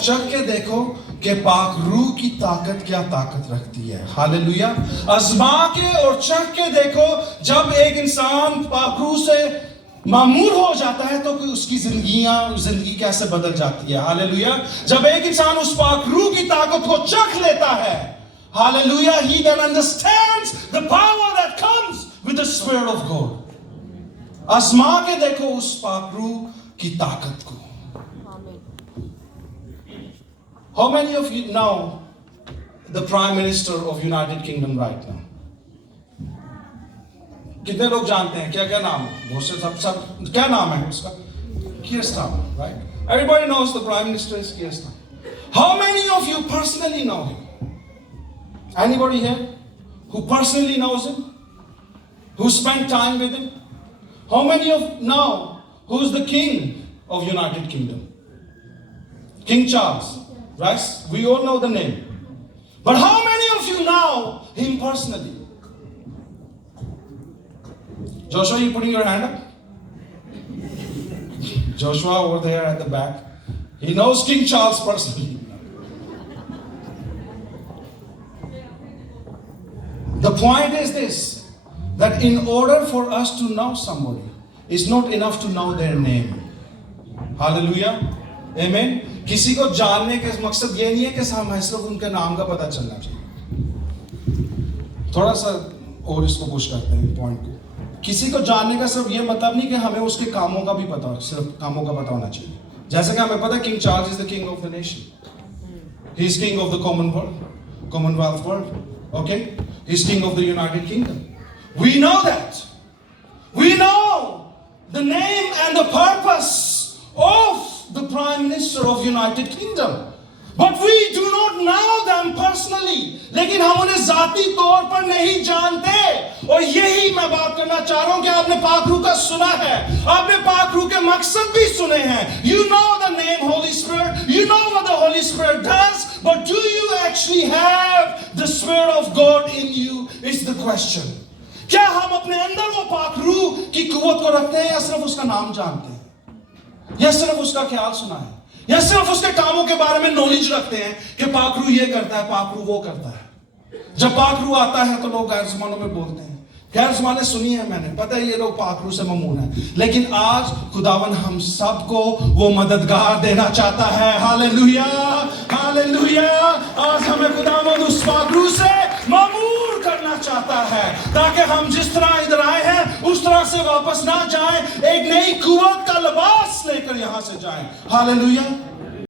चख के देखो कि पाक रूह की ताकत क्या ताकत रखती है। हालेलुया। आजमा के और चख के देखो, जब एक इंसान पाक रूह से मामूर हो जाता है तो उसकी जिंदगी कैसे बदल जाती है। हालेलुया। जब एक इंसान उस पाक रूह की ताकत को चख लेता है, hallelujah, he then understands the power that comes with the spirit of God। आजमा के देखो उस पाक रूह की ताकत को। How many of you know the Prime Minister of United Kingdom right now? कितने लोग जानते हैं? क्या क्या नाम है? बहुत से सब क्या नाम है उसका? Keir Starmer, right? Everybody knows the Prime Minister is Keir Starmer. How many of you personally know him? Anybody here who personally knows him? Who spent time with him? How many of you know who's the King of United Kingdom? King Charles, right? We all know the name. But how many of you know him personally? Joshua, you putting your hand up? Joshua over there at the back. He knows King Charles personally. The point is this, that in order for us to know somebody, it's not enough to know their name. Hallelujah. Amen. किसी को जानने का मकसद ये नहीं है कि हमें सिर्फ उनके नाम का पता चलना चाहिए। थोड़ा सा और इसको पुश करते हैं पॉइंट को। किसी को जानने का सिर्फ ये मतलब नहीं कि हमें उसके कामों का भी पता हो, सिर्फ कामों का पता होना चाहिए। जैसे कि हमें पता है King Charles is the king of the nation, he is king of the Commonwealth world, okay, he is king of the United Kingdom. We know that, we know the name and the purpose of the Prime Minister of United Kingdom, but we do not know them personally। लेकिन हम उन्हें जाती तौर पर नहीं जानते। और यही मैं बात करना चाह रहा हूं कि आपने पाक रूह का सुना है, आपने पाक रूह के मकसद भी सुने हैं। You know the name Holy Spirit, you know what the Holy Spirit does, but do you actually have the Spirit of God in you is the question। क्या हम अपने अंदर वो पाक रूह की कुव्वत को रखते हैं, या सिर्फ उसका नाम जानते हैं, या सिर्फ उसका ख्याल सुना है, या सिर्फ उसके कामों के बारे में नॉलेज रखते हैं कि पाक रूह ये करता है, पाक रूह वो करता है। जब पाक रूह आता है तो लोग गैर ज़बानों में बोलते हैं। गैर ज़बानें सुनी है मैंने, पता है ये लोग पाक रूह से ममून हैं। लेकिन आज खुदावन हम सबको वो मददगार देना चाहता है। Hallelujah, hallelujah. आज हमें खुदावन उस पाक रूह से ममूर करना चाहता है, ताकि हम जिस तरह इधर आए हैं उस तरह से वापस ना जाएं, एक नई कुव्वत का लिबास लेकर यहां से जाएं। हालेलुया।